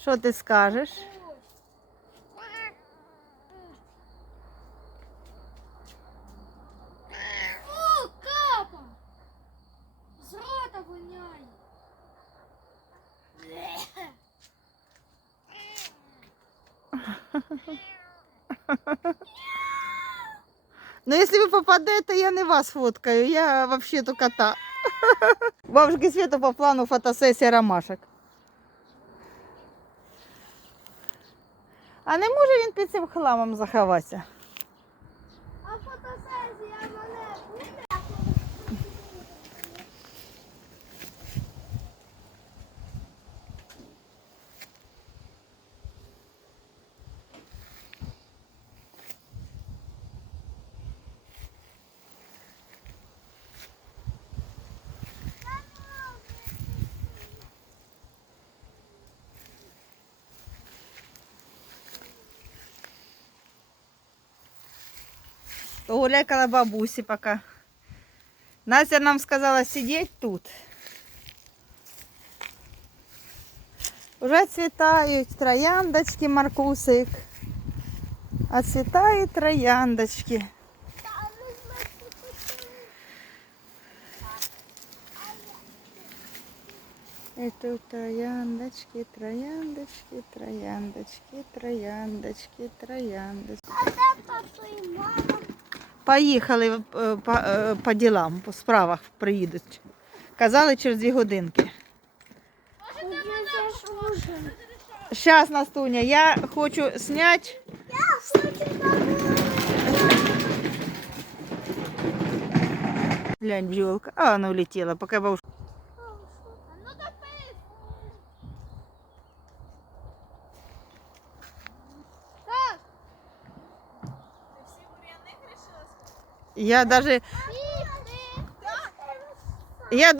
Що ти скажеш? О, капа! З рота воняє. Ну, якщо ви попадете, я не вас фоткаю, я взагалі то кота. Бабушки Света по плану фотосесія ромашок. А не може він під цим хламом заховатися? Гуляй коло бабусі поки. Настя нам сказала сидіти тут. Уже цвітають трояндочки, Маркусик. Оцвітають трояндочки. И тут трояндочки, трояндочки, трояндочки, трояндочки, трояндочки. Поїхали е, по, е, по ділам, по справах приїдуть. Казали через дві годинки. Зараз, Настуня, я хочу зняти. Глянь, бджолка. А, вона влетіла, поки бабушка. Я даже. Я